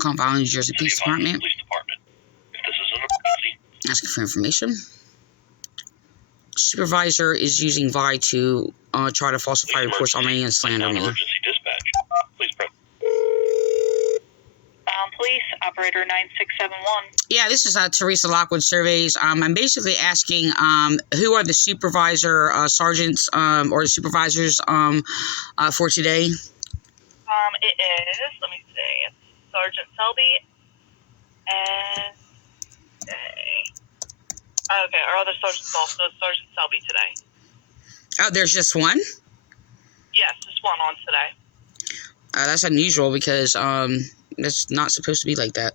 Convalescent, New Jersey Police Department. Police Department. If this is an emergency. Asking for information. Supervisor is using Vi to try to falsify reports on me and slander me. Emergency dispatch. Please press. Police, operator 9671. Yeah, this is Teresa Lockwood Surveys. I'm basically asking who are the supervisor sergeants or the supervisors for today? It is, let me see, it's Sergeant Selby and okay, our other sergeant's also Sergeant Selby today. Oh, there's just one? Yes, just one on today. That's unusual because that's not supposed to be like that.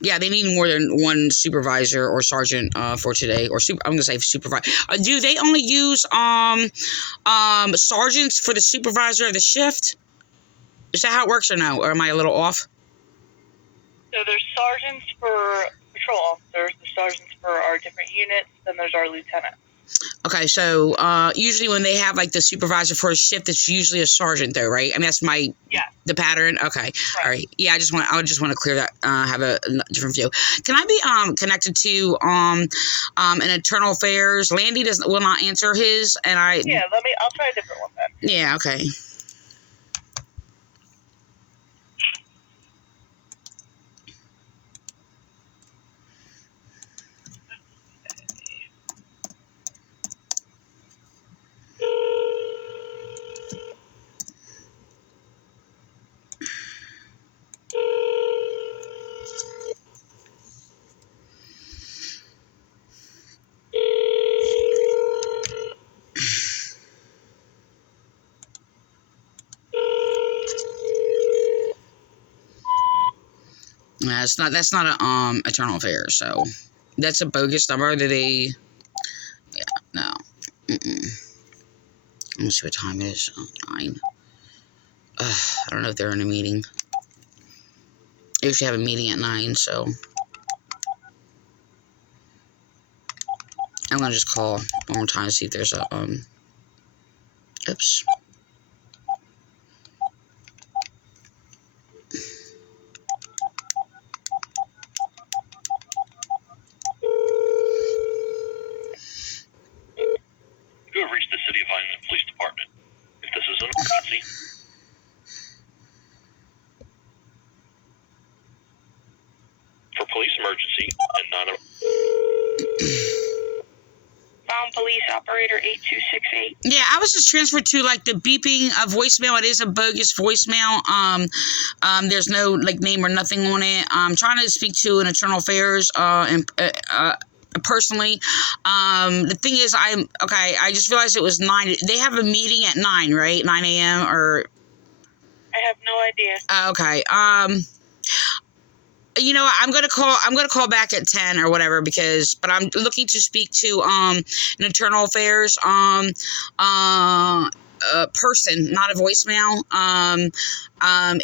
Yeah, they need more than one supervisor or sergeant for today, or I'm gonna say supervisor. Do they only use sergeants for the supervisor of the shift? Is that how it works or no? Or am I a little off? So there's sergeants for patrol officers, there's sergeants for our different units, then there's our lieutenant. Okay, so usually when they have like the supervisor for a shift, it's usually a sergeant, though, right? I mean, that's the pattern. Okay, right. All right. Yeah, I just want to clear that. Have a different view. Can I be connected to an internal affairs? Landy will not answer his, and I. Yeah, I'll try a different one then. Yeah. Okay. That's not a internal affairs, so that's a bogus number that they. Yeah, no. Let me see what time it is. 9. I don't know if they're in a meeting. They usually have a meeting at 9, so I'm gonna just call one more time to see if there's a oops. You have reached the City of Vineland Police Department. If this is an emergency. For police emergency and Police operator 8268. Yeah, I was just transferred to like the beeping voicemail. It is a bogus voicemail. There's no like name or nothing on it. I'm trying to speak to an internal affairs and personally. The thing is, I just realized it was 9. They have a meeting at 9, right? 9 a.m. or. I have no idea. Okay. You know, I'm gonna call back at 10 or whatever but I'm looking to speak to an internal affairs person, not a voicemail.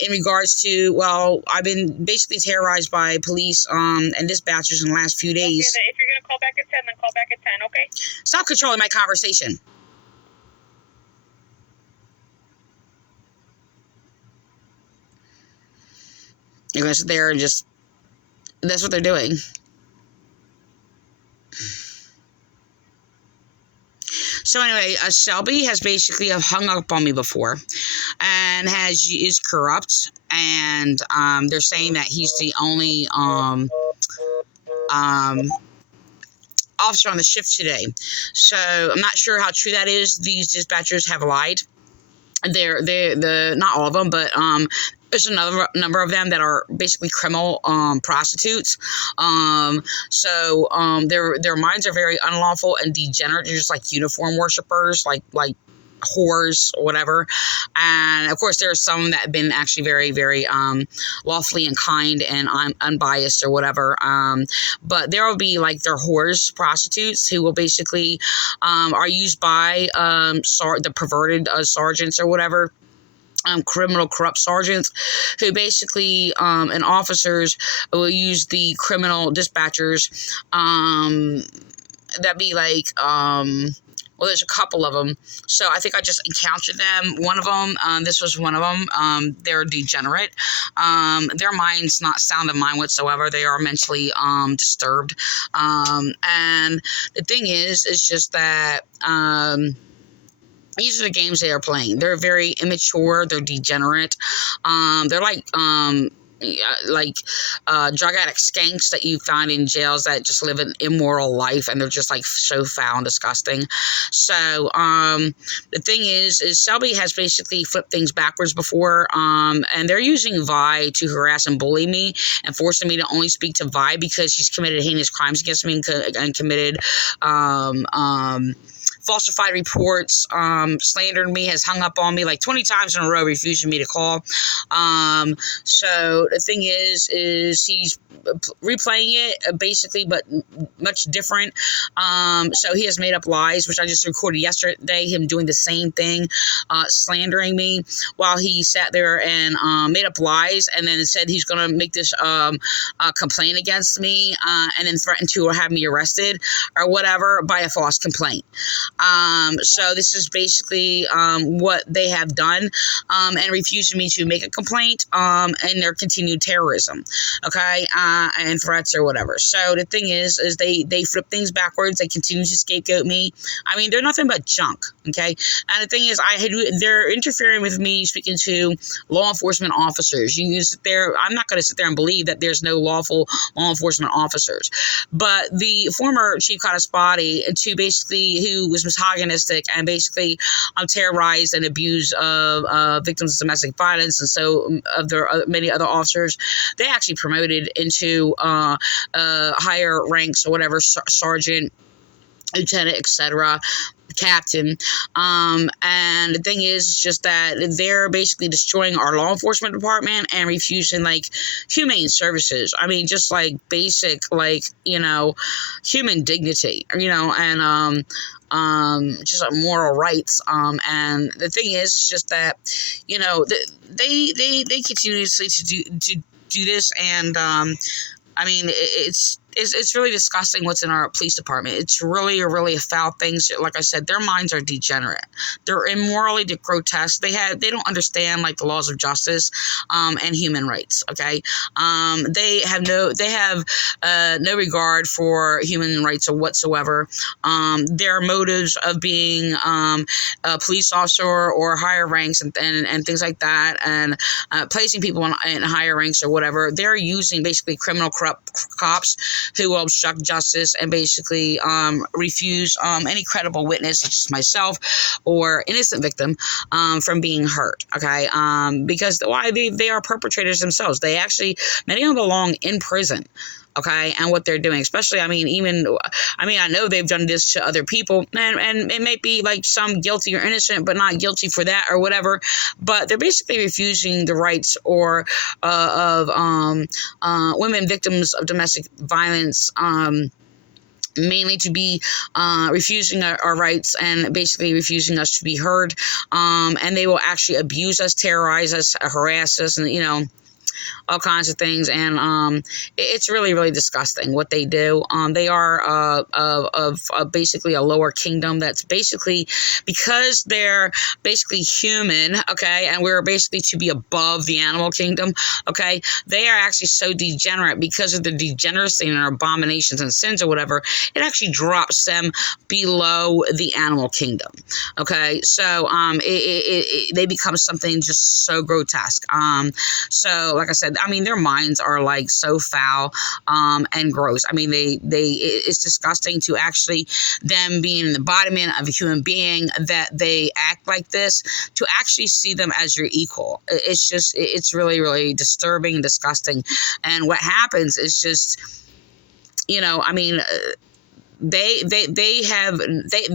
In regards to, well, I've been basically terrorized by police and dispatchers in the last few days. Okay, if you're gonna call back at 10, then call back at 10, okay? Stop controlling my conversation. You're gonna sit there and just. That's what they're doing. So anyway, Shelby has basically hung up on me before, and is corrupt, and they're saying that he's the only officer on the shift today. So I'm not sure how true that is. These dispatchers have lied. They're not all of them, but there's another number of them that are basically criminal prostitutes. So their minds are very unlawful and degenerate. They're just like uniform worshipers, like whores or whatever. And of course there are some that have been actually very, very lawfully and kind and unbiased or whatever. But there will be like their whores, prostitutes, who will basically are used by the perverted sergeants or whatever. Criminal corrupt sergeants who basically and officers will use the criminal dispatchers that be like Well, there's a couple of them. So I think I just encountered them. One of them, this was one of them. They're degenerate. Their mind's not sound of mind whatsoever. They are mentally disturbed. And the thing is just that these are the games they are playing. They're very immature. They're degenerate. They're like drug addict skanks that you find in jails that just live an immoral life, and they're just like so foul and disgusting. So the thing is Shelby has basically flipped things backwards before, and they're using Vi to harass and bully me and forcing me to only speak to Vi because she's committed heinous crimes against me and committed falsified reports, slandered me, has hung up on me like 20 times in a row, refusing me to call. So the thing is he's replaying it basically, but much different. So he has made up lies, which I just recorded yesterday, him doing the same thing, slandering me while he sat there and made up lies, and then said he's going to make this complaint against me, and then threatened to have me arrested or whatever by a false complaint. So this is basically what they have done, and refusing me to make a complaint, and their continued terrorism, okay, and threats or whatever. So the thing is they flip things backwards. They continue to scapegoat me. I mean, they're nothing but junk, okay. And the thing is, they're interfering with me speaking to law enforcement officers. You can sit there. I'm not going to sit there and believe that there's no lawful law enforcement officers, but the former chief Cotaspati, to basically who was misogynistic and basically terrorized and abused victims of domestic violence, and so of their many other officers, they actually promoted into higher ranks or whatever, sergeant, lieutenant, etc., captain. And the thing is just that they're basically destroying our law enforcement department and refusing like humane services. I mean, just like basic, like, human dignity, and just like moral rights. And the thing is just that, they continuously to do this, and I mean, it's really disgusting what's in our police department. It's really foul things. Like I said, their minds are degenerate. They're immorally grotesque. They don't understand like the laws of justice, and human rights. Okay, they have no regard for human rights or whatsoever. Their motives of being a police officer or higher ranks and things like that, and placing people in higher ranks or whatever, they're using basically criminal corrupt cops who will obstruct justice and basically refuse any credible witness, such as myself or innocent victim, from being hurt. Okay, because they are perpetrators themselves. They actually, many of them belong in prison. Okay, and what they're doing, especially, I know they've done this to other people, and it may be like some guilty or innocent, but not guilty for that or whatever. But they're basically refusing the rights of women victims of domestic violence. Mainly to be refusing our rights and basically refusing us to be heard. And they will actually abuse us, terrorize us, harass us, and all kinds of things, and it's really disgusting what they do. They are of basically a lower kingdom that's basically, because they're basically human, okay, and we're basically to be above the animal kingdom, okay. They are actually so degenerate because of the degeneracy and their abominations and sins or whatever. It actually drops them below the animal kingdom, okay. So they become something just so grotesque. So like I said, their minds are like so foul and gross. It's disgusting to actually them being an embodiment of a human being, that they act like this, to actually see them as your equal. It's really disturbing and disgusting. And what happens is just,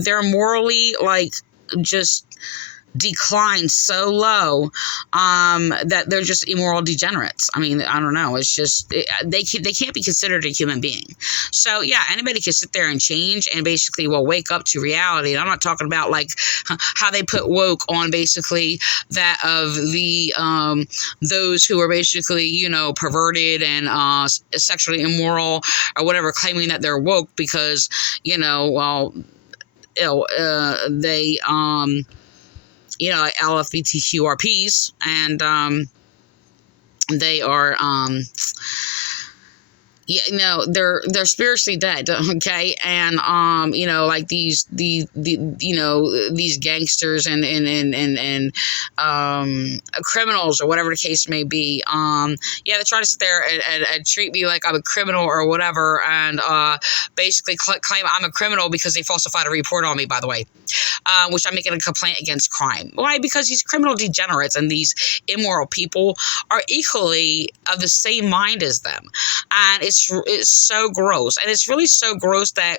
they're morally like just declined so low that they're just immoral degenerates. I don't know. It's just they can't be considered a human being. So yeah, anybody can sit there and change and basically wake up to reality. And I'm not talking about like how they put woke on basically that of the those who are basically perverted and sexually immoral or whatever, claiming that they're woke because they like LGBTQRPs, and they are they're spiritually dead, okay, and like these these gangsters and criminals or whatever the case may be, they try to sit there and treat me like I'm a criminal or whatever, and basically claim I'm a criminal because they falsified a report on me, by the way, which I'm making a complaint against crime. Why? Because these criminal degenerates and these immoral people are equally of the same mind as them, and it's so gross, and it's really so gross that,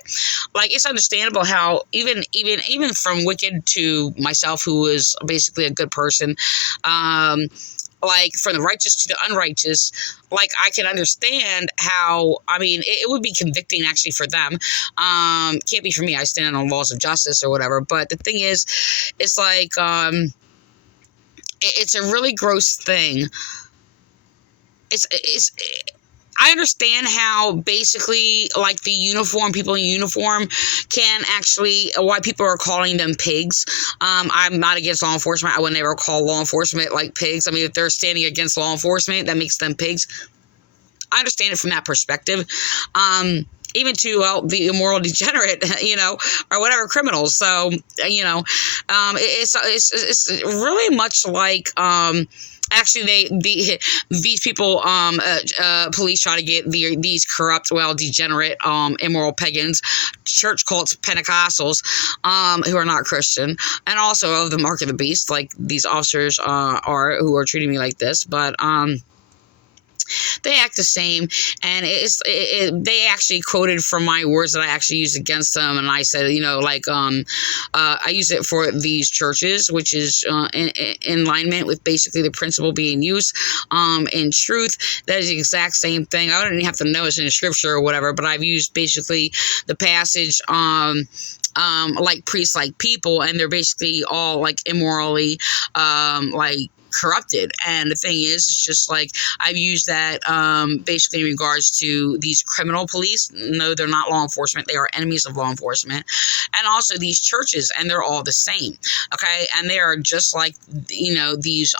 like, it's understandable how even from wicked to myself, who is basically a good person, like from the righteous to the unrighteous, like I can understand how, I mean, it would be convicting actually for them. Can't be for me. I stand on laws of justice or whatever. But the thing is, it's like, it's a really gross thing. I understand how basically, like, the people in uniform can actually, why people are calling them pigs. I'm not against law enforcement. I would never call law enforcement like pigs. I mean, if they're standing against law enforcement, that makes them pigs. I understand it from that perspective. Even to the immoral degenerate, or whatever, criminals. So, it's really much like, actually, these people, police try to get these corrupt, degenerate, immoral pagans, church cults, Pentecostals, who are not Christian, and also of the mark of the beast, like these officers are, who are treating me like this, but they act the same, and they actually quoted from my words that I actually used against them, and I said, I use it for these churches, which is in alignment with basically the principle being used. In truth, that is the exact same thing. I don't even have to know it's in the scripture or whatever, but I've used basically the passage, like priests, like people, and they're basically all like immorally, like corrupted. And the thing is, it's just like I've used that basically in regards to these criminal police. No, they're not law enforcement. They are enemies of law enforcement. And also these churches, and they're all the same. Okay, and they are just like these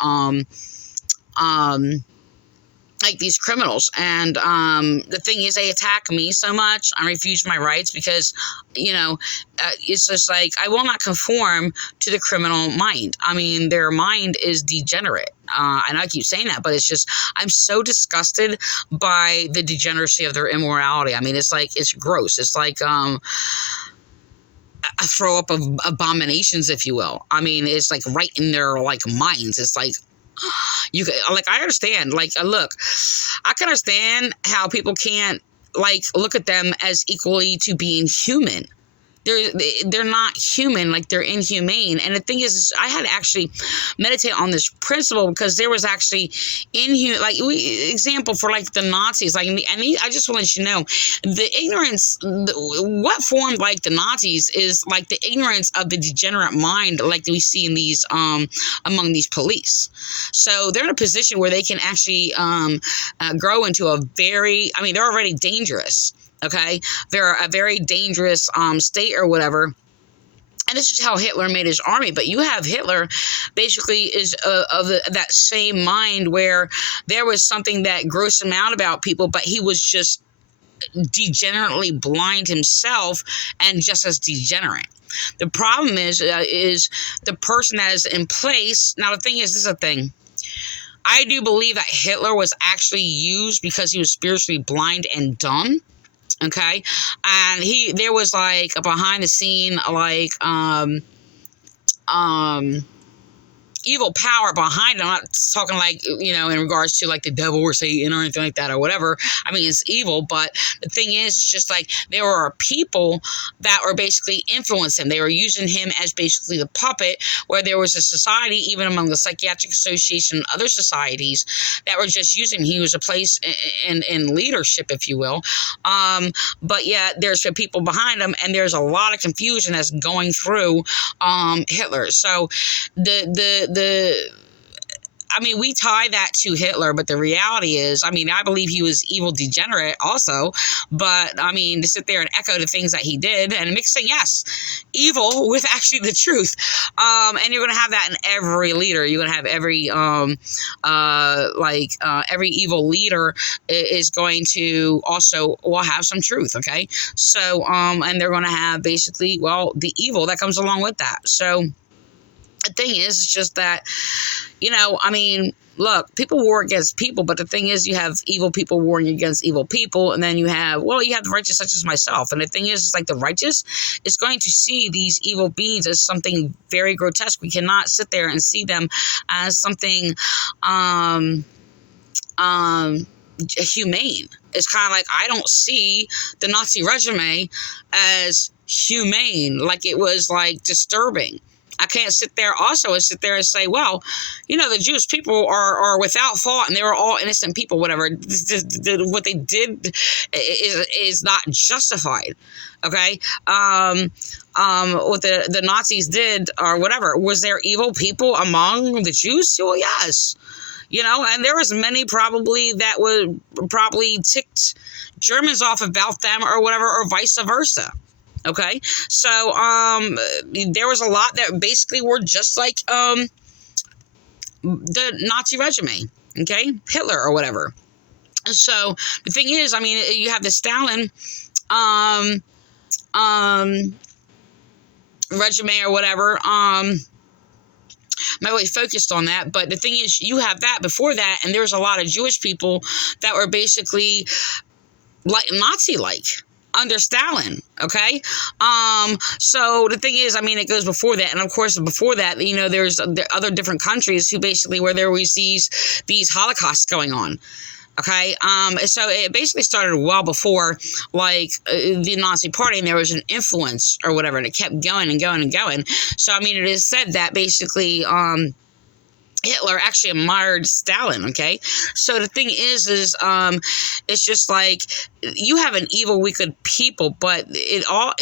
like these criminals. And the thing is, they attack me so much. I refuse my rights because, it's just like, I will not conform to the criminal mind. I mean, their mind is degenerate. And I keep saying that, but it's just, I'm so disgusted by the degeneracy of their immorality. I mean, it's like, it's gross. It's like, a throw up of abominations, if you will. I mean, it's like right in their like minds. It's like, I understand, look, I can understand how people can't look at them as equally to being human. They're not human, like they're inhumane. And the thing is I had to actually meditate on this principle, because there was actually example for like the Nazis, I just want to let you know, the ignorance, what formed like the Nazis is like the ignorance of the degenerate mind, like we see in these among these police. So they're in a position where they can actually grow into a very, they're already dangerous. Okay, they're a very dangerous state or whatever. And this is how Hitler made his army. But you have Hitler basically is of that same mind, where there was something that grossed him out about people, but he was just degenerately blind himself and just as degenerate. The problem is the person that is in place. Now, the thing is, this is a thing. I do believe that Hitler was actually used because he was spiritually blind and dumb. Okay, and there was like a behind the scene, like evil power behind it. I'm not talking like, in regards to like the devil or Satan or anything like that or whatever. I mean, it's evil, but the thing is, it's just like there were people that were basically influencing him. They were using him as basically the puppet, where there was a society, even among the Psychiatric Association and other societies, that were just using him. He was a place in leadership, if you will. But yet there's people behind him, and there's a lot of confusion that's going through Hitler. So I mean, we tie that to Hitler, but the reality is, I mean, I believe he was evil degenerate also, but I mean, to sit there and echo the things that he did and mixing, yes, evil with actually the truth. And you're going to have that in every leader. You're going to have every, every evil leader is going to also will have some truth. Okay. So, and they're going to have basically, well, the evil that comes along with that. So the thing is, it's just that, I mean, look, people war against people, but the thing is, you have evil people warring against evil people, and then you have the righteous such as myself. And the thing is, it's like the righteous is going to see these evil beings as something very grotesque. We cannot sit there and see them as something humane. It's kind of like, I don't see the Nazi regime as humane, like it was like disturbing. I can't sit there also and sit there and say, well, the Jewish people are without fault and they were all innocent people, whatever. What they did is not justified. Okay. What the Nazis did or whatever, was there evil people among the Jews? Well, yes. And there was many probably that would probably ticked Germans off about them or whatever, or vice versa. Okay, so there was a lot that basically were just like the Nazi regime, okay, Hitler or whatever. So the thing is, I mean, you have the Stalin regime or whatever. I'm not really focused on that, but the thing is, you have that before that, and there was a lot of Jewish people that were basically like Nazi-like under Stalin, okay? So the thing is, I mean, it goes before that, and of course, before that, there's other different countries who basically where there was these Holocausts going on. Okay, so it basically started well before, like, the Nazi Party, and there was an influence or whatever, and it kept going and going and going. So, I mean, it is said that basically, Hitler actually admired Stalin, okay? So the thing is it's just like, you have an evil, wicked people, but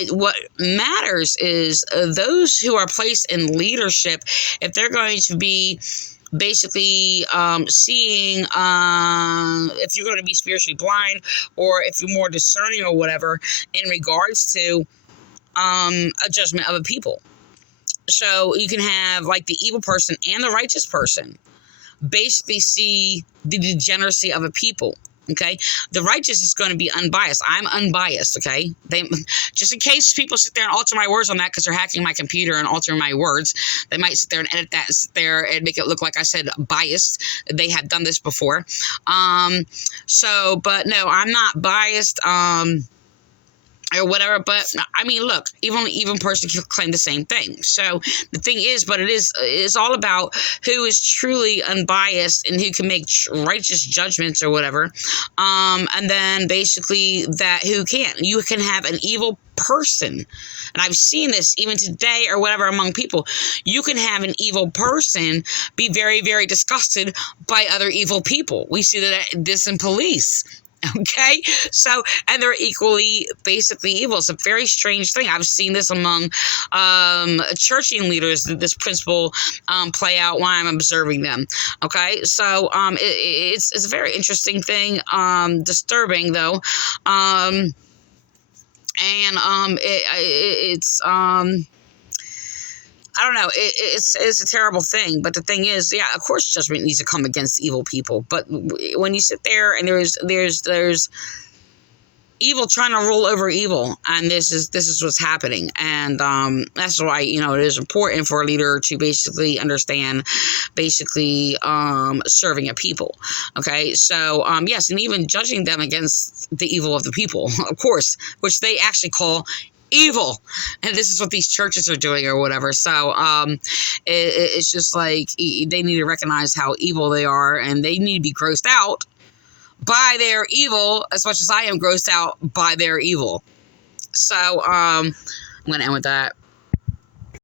what matters is those who are placed in leadership, if they're going to be basically seeing if you're going to be spiritually blind, or if you're more discerning or whatever in regards to a judgment of a people. So you can have like the evil person and the righteous person basically see the degeneracy of a people. Okay, the righteous is going to be unbiased. I'm unbiased. Okay, just in case people sit there and alter my words on that because they're hacking my computer and altering my words, they might sit there and edit that and sit there and make it look like I said biased. They have done this before. But no, I'm not biased. Or whatever, but I mean, look, even person can claim the same thing. So the thing is, but it's all about who is truly unbiased and who can make righteous judgments or whatever. And then basically that who can't. You can have an evil person, and I've seen this even today or whatever among people. You can have an evil person be very, very disgusted by other evil people. We see this in police. Okay, so, and they're equally basically evil. It's a very strange thing. I've seen this among churching leaders, this principle play out while I'm observing them. Okay, so it's a very interesting thing, disturbing though, it's I don't know. It's a terrible thing, but the thing is, yeah, of course, judgment needs to come against evil people. But when you sit there and there's evil trying to rule over evil, and this is what's happening, and that's why it is important for a leader to basically understand, serving a people. Okay, so yes, and even judging them against the evil of the people, of course, which they actually call evil, and this is what these churches are doing or whatever. So it's just like they need to recognize how evil they are, and they need to be grossed out by their evil as much as I am grossed out by their evil. So I'm gonna end with that.